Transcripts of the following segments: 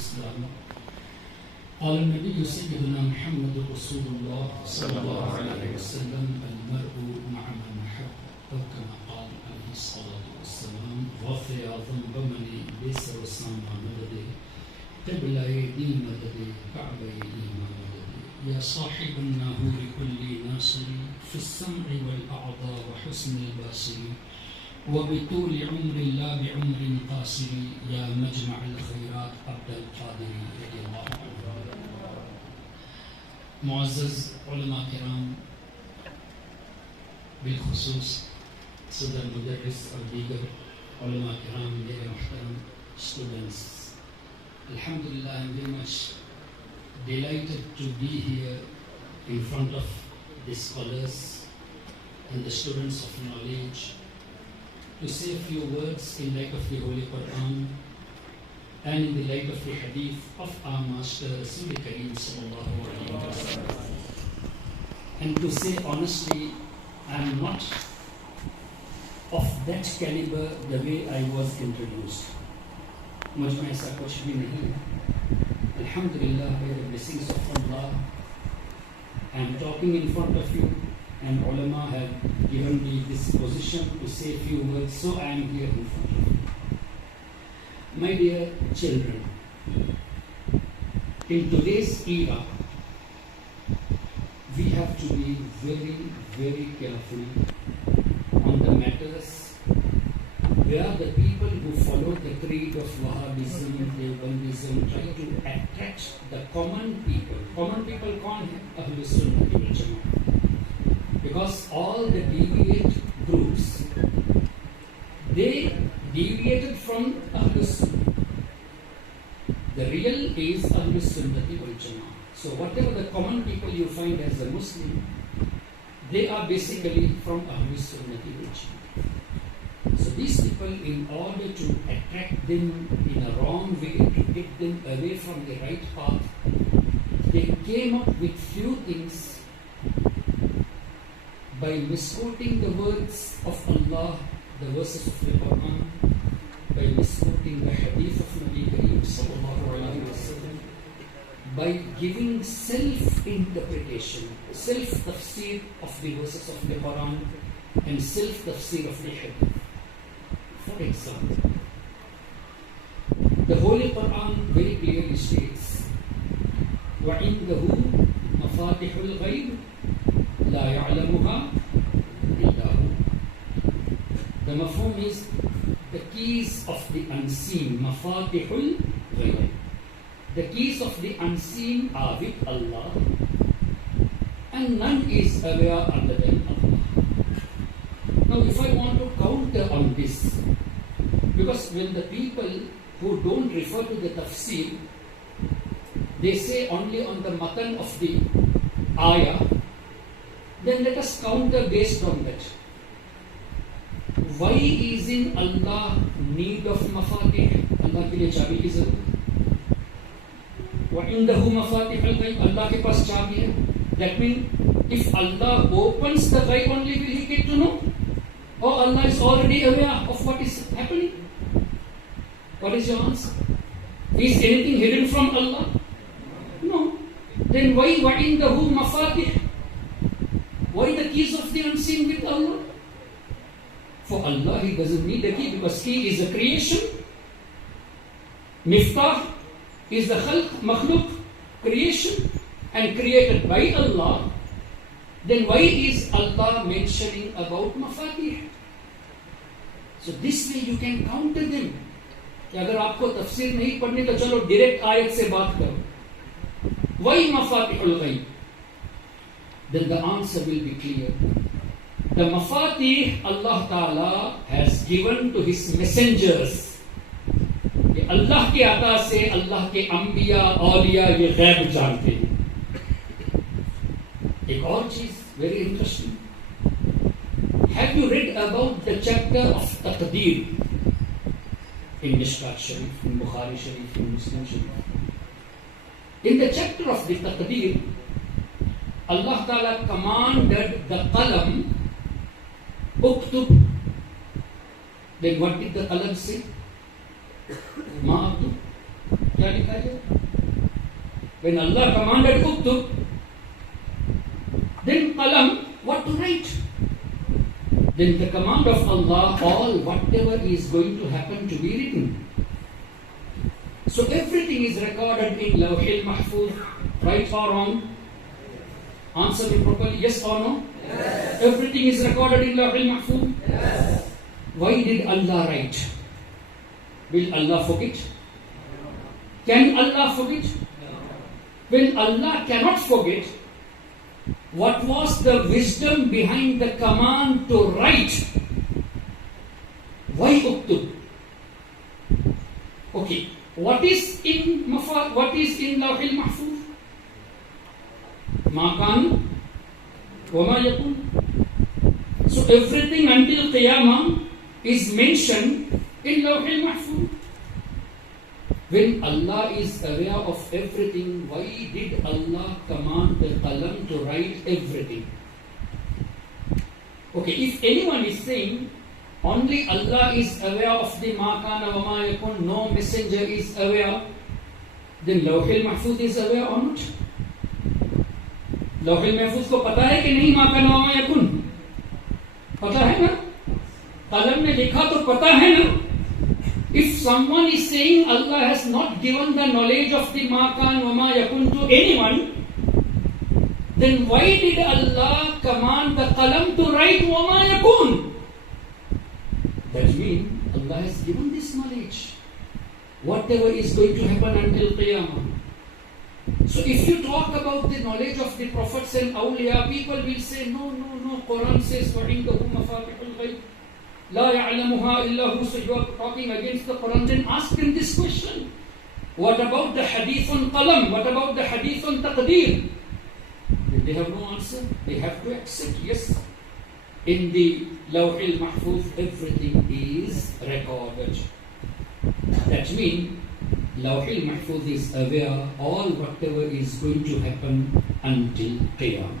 الإسلام قال النبي سيدنا محمد رسول الله صلى الله عليه وسلم المرء مع من أحب أو كما قال عليه الصلاة والسلام غفر ذنب من ليس وسام مدده قبل يدي مدده كعب يدي مدده يا صاحب الناهور كل ناصر في السمع والأعضاء وحسن البصر وبطول عمر لا بعمر قاصر يا مجمع الخيرات عبد القادر رضي الله عنه. मुअज़्ज़ज़ उलमा किराम बिलखुसूस सदर मुदर्रिस और दीगर उलमा किराम मेरे मुहतरम students, Alhamdulillah, I am very much delighted to be here in front of the scholars and the students of knowledge to say a few words in light of the Holy Quran and in the light of the hadith of our Master Rasul Kareem sallallahu alaihi wasallam. And to say honestly, I am not of that caliber the way I was introduced. मुझ में ऐसा कुछ भी नहीं है. Alhamdulillah, by the blessings of Allah, I am talking in front of you, and ulama have given me this position to say a few words, so I am here in front of you. My dear children, in today's era, we have to be very, very careful on the matters where the people who follow the creed of Wahhabism, Deobandism, try to attract the common people. Common people kaun hai? Ahle Sunnat wal Jama'at. Because all the deviant groups, they deviated from Ahle Sunnah. The real is Ahle Sunnati wal Jama'at. So whatever the common people you find as a Muslim, they are basically from Ahle Sunnati wal Jama'at. So these people, in order to attract them in a wrong way, to take them away from the right path, they came up with few things by misquoting the words of Allah, the verses of the Quran, by misquoting the hadith of Nabi Kareem sallallahu alaihi wasallam, by giving self-interpretation, self-tafsir of the verses of the Quran and self-tafsir of the hadith. For example, the Holy Quran very clearly states, وَعِنْدَهُ mafatihul ghaib la ya'lamuha illa hu. The mafhum is the keys of the unseen, mafatihul ghaib. The keys of the unseen are with Allah, and none is aware other than Allah. Now, if I want to counter on this, because when the people who don't refer to the tafsir, they say only on the matan of the ayah, then let us counter based on that. Why is in Allah need of mafatih? Allah ke liye chabi ki zarurat. وَعِنْدَهُ مَفَاتِحُ الْغَيْبِ, Allah ke paas chabi hai. That means if Allah opens the ghaib, only will He get to know. Or Allah is already aware of what is happening. What is your answer? Is anything hidden from Allah? No. Then why وَعِنْدَهُ مَفَاتِحُ? Why the keys of the unseen with Allah? For Allah, He doesn't need a key, because key is a creation. Miftah is the makhluk, creation, and created by Allah. Then why is Allah mentioning about mafatih? So this way you can counter them. कि अगर आपको तफसीर नहीं पढ़नी तो चलो direct आयत से बात करो. Why mafatihul ghaib? Then the answer will be clear. The mafatih Allah Ta'ala has given to His messengers. कि अल्लाह के अता से अल्लाह के अंबिया औलिया ये गैब जानते हैं. एक और चीज very interesting. Have you read about the chapter of Taqdeer in Mishkat Sharif, in Bukhari Sharif, in Muslim Sharif? In the chapter of the Taqdeer, Allah Ta'ala commanded the qalam, uktub. Then what did the qalam say? Ma aktub. क्या लिखा है? When Allah commanded uktub, then qalam, what to write? Then the command of Allah, all whatever is going to happen to be written. So everything is recorded in Lawhil Mahfuz, right or wrong? Answer me properly, yes or no? Yes. Everything is recorded in Lawhil Mahfuz? Yes. Why did Allah write? Will Allah forget? Can Allah forget? When Allah cannot forget, what was the wisdom behind the command to write? Why uktub? Okay, what is in Lawhil Mahfuz? Ma kan wa ma yakun. So everything until Qiyamah is mentioned in Lawhil Mahfuz. When Allah is aware of everything, why did Allah command the qalam to write everything? Okay, if anyone is saying only Allah is aware of the ma kana wa ma yakun, no messenger is aware, then Lawhil Mahfuz is aware or not? Lawhil Mahfuz को पता है कि नहीं मा kana wa ma yakun? पता है ना? qalam ने लिखा तो पता है ना? If someone is saying Allah has not given the knowledge of the ma kan wa ma yakun to anyone, then why did Allah command the qalam to write wa ma yakun? That means Allah has given this knowledge. Whatever is going to happen until Qiyamah. So if you talk about the knowledge of the prophets and awliya, people will say, no, Quran says, وَعِنْدَهُ mafatihul ghaib. La ya'lamuha illa hu. So you are talking against the Quran. Then ask them this question. What about the hadith on qalam? What about the hadith on taqdeer? They have no answer. They have to accept, yes. In the Lawhil Mahfuz, everything is recorded. That means Lawhil Mahfuz is aware all whatever is going to happen until Qiyamah.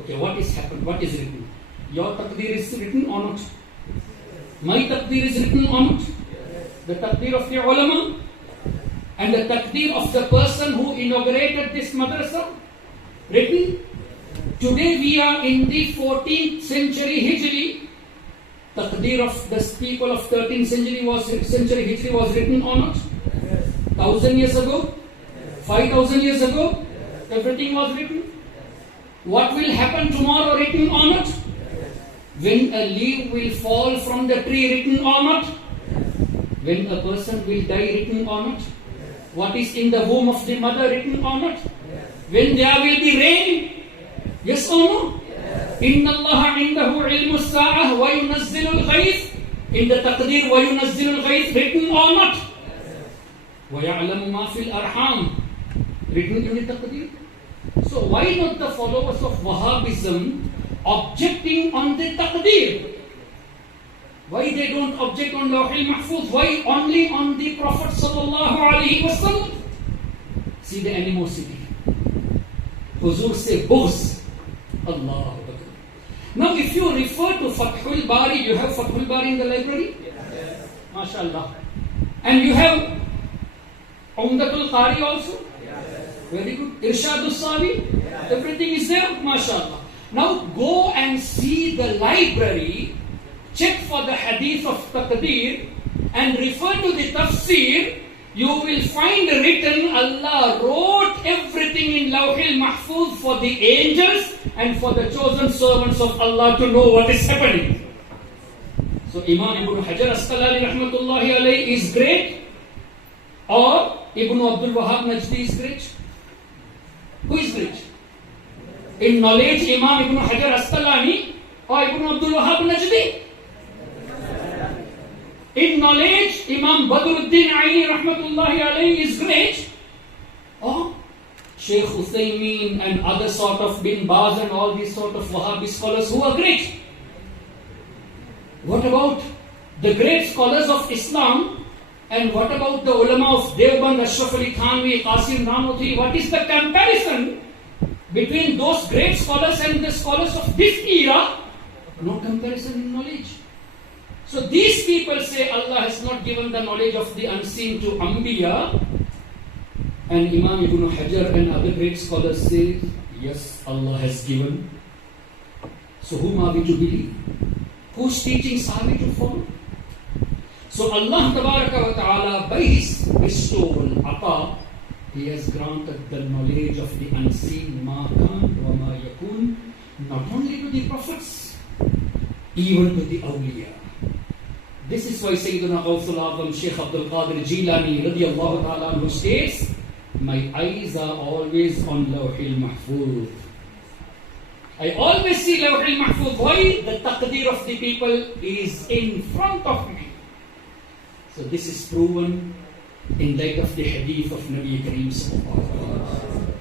Okay, what is happened? What is written? Your taqdeer is written or not? My taqdeer is written or not? The taqdeer of the ulama and the taqdeer of the person who inaugurated this madrasa written. Today we are in the 14th century Hijri. Taqdeer of the people of 13th century Hijri was written or not? 1,000 years ago? 5,000 years ago? Everything was written. What will happen tomorrow written or not? When a leaf will fall from the tree written or not? When a person will die written or not? What is in the womb of the mother written or not? When there will be rain? Yes or no? Inna Allah indahu ilmu sa'ah wa yunazzilul ghaib. In the taqdeer wa yunazzilul ghaib written or not? Wa ya'lamu ma fil arham written in the taqdeer. So why not the followers of Wahhabism objecting on the taqdeer? Why they don't object on Lawhil Mahfuz? Why only on the Prophet sallallahu alaihi wasallam? See the animosity. Huzur say bughz. Allahu Akbar. Now if you refer to Fathul Bari, you have Fathul Bari in the library? Yes. MashaAllah. And you have Umdatul Qari also? Yes. Very good. Irshadus Sawi? Yes. Everything is there? MashaAllah. Now go and see the library, check for the hadith of taqdeer and refer to the tafsir. You will find written Allah wrote everything in Lawhil Mahfuz for the angels and for the chosen servants of Allah to know what is happening. So Imam Ibn Hajar Asqalani rahmatullahi alayhi is great, or Ibn Abdul Wahhab Najdi is great? Who is great? In knowledge, Imam Ibn Hajar Asqalani or Ibn Abdul Wahhab Najdi? In knowledge, Imam Badruddin Aini rahmatullahi alayhi is great, or Sheikh Uthaymeen and other sort of Bin Baz and all these sort of Wahhabi scholars who are great. What about the great scholars of Islam? And what about the ulama of Deoband, Ashraf Ali Thanvi, Qasim Nanotri? What is the comparison between those great scholars and the scholars of this era? No comparison in knowledge. So these people say Allah has not given the knowledge of the unseen to Anbiya. And Imam Ibn Hajar and other great scholars say, yes, Allah has given. So whom are we to believe? Whose teachings are we to follow? So Allah Tabaraka wa Ta'ala, by His bestowal, Ata, He has granted the knowledge of the unseen, Ma Kan wa Ma Yakun, not only to the prophets, even to the awliya. This is why Sayyidina Ghawthul Azam Shaykh Abdul Qadir Jilani radiyallahu ta'ala who states, my eyes are always on Lawhil Mahfuz. I always see Lawhil Mahfuz. Why? The taqdeer of the people is in front of me. So this is proven in light of the hadith of Nabi Kareem sallallahu alaihi wasallam.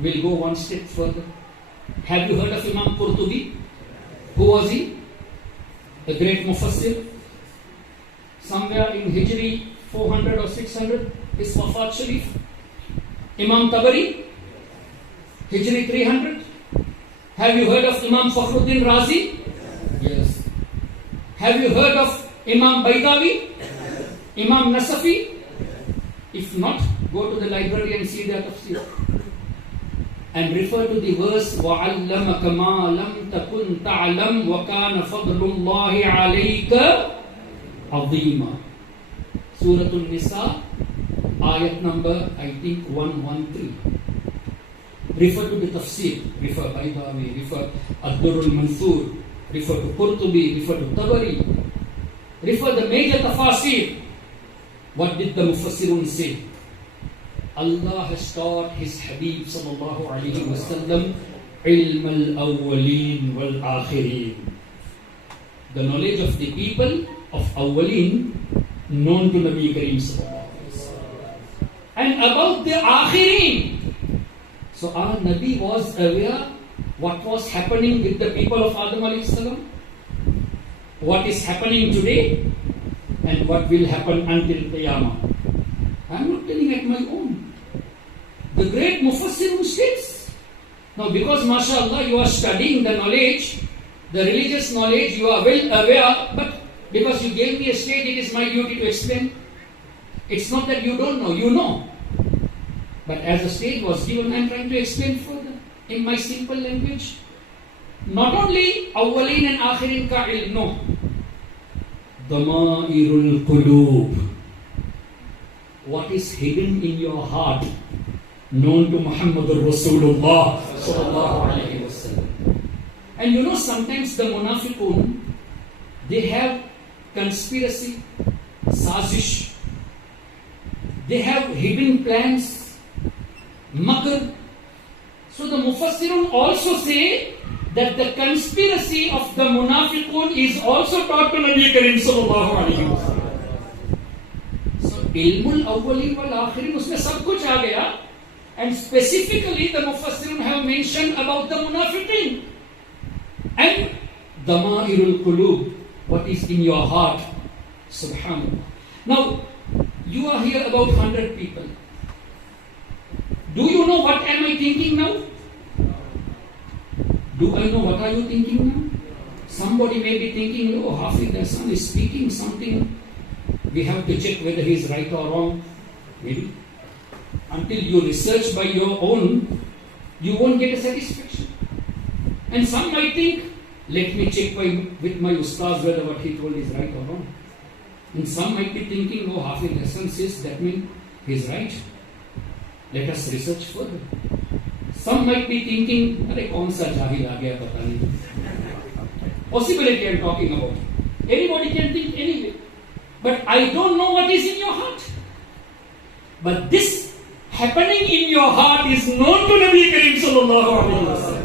We'll go one step further. Have you heard of Imam Qurtubi? Who was he? The great Mufassir. Somewhere in Hijri 400 or 600 is Wafat Sharif. Imam Tabari, Hijri 300. Have you heard of Imam Fakhruddin Razi? Yes. Have you heard of Imam Baydawi? Imam Nasafi? If not, go to the library and see their tafsir. And refer to the verse, وَعَلَّمَكَ مَا لَمْ تَكُنْ تَعْلَمْ وَكَانَ فَضْلُ اللَّهِ عَلَيْكَ عَظِيمًا. Surah An-Nisa, ayat number, I think, 113. Refer to the tafsir, refer Baydawi, refer Ad-Durrul Mansur, refer to Qurtubi, refer to Tabari, refer the major tafasir. What did the Mufassirun say? Allah has taught His Habib sallallahu alayhi wa sallam ilm al-awwaleen wal-akhirin. The knowledge of the people of awwaleen known to Nabi Kareem sallallahu alayhi wa sallam. And about the akhirin. So our Nabi was aware what was happening with the people of Adam alayhi salam, what is happening today, and what will happen until Qiyamah. I am not telling at my own. The great Mufassir states. Now because mashallah you are studying the knowledge, the religious knowledge, you are well aware, but because you gave me a stage, it is my duty to explain. It's not that you don't know, you know. But as the stage was given, I am trying to explain further in my simple language. Not only awwaleen and akhirin ka ilm, no. Damairul qulub. What is hidden in your heart, known to Muhammadur Rasulullah sallallahu alayhi wa sallam. And you know, sometimes the munafiqun, they have conspiracy, sazish. They have hidden plans, makr. So the Mufassirun also say that the conspiracy of the munafiqun is also taught to Nabi Kareem sallallahu alayhi wa sallam. So ilmul awwalin wal akhirin, usme sab kuch aa gaya. And specifically the Mufassirun have mentioned about the munafiqin. And damairul qulub, what is in your heart. Subhanallah. Now, you are here about 100 people. Do you know what am I thinking now? Do I know what are you thinking now? Somebody may be thinking, oh, Hafiz Ehsan is speaking something. We have to check whether he is right or wrong. Maybe. Until you research by your own, you won't get a satisfaction. And some might think, let me check with my ustaz whether what he told is right or wrong. And some might be thinking, oh, Hafiz Ehsan says, that means he is right. Let us research further. Some might be thinking, "Arey kaun sa jahil aa gaya pata nahi." Possibility I am talking about. Anybody can think anyway. But I don't know what is in your heart. But this happening in your heart is known to Nabi Kareem sallallahu alaihi wasallam.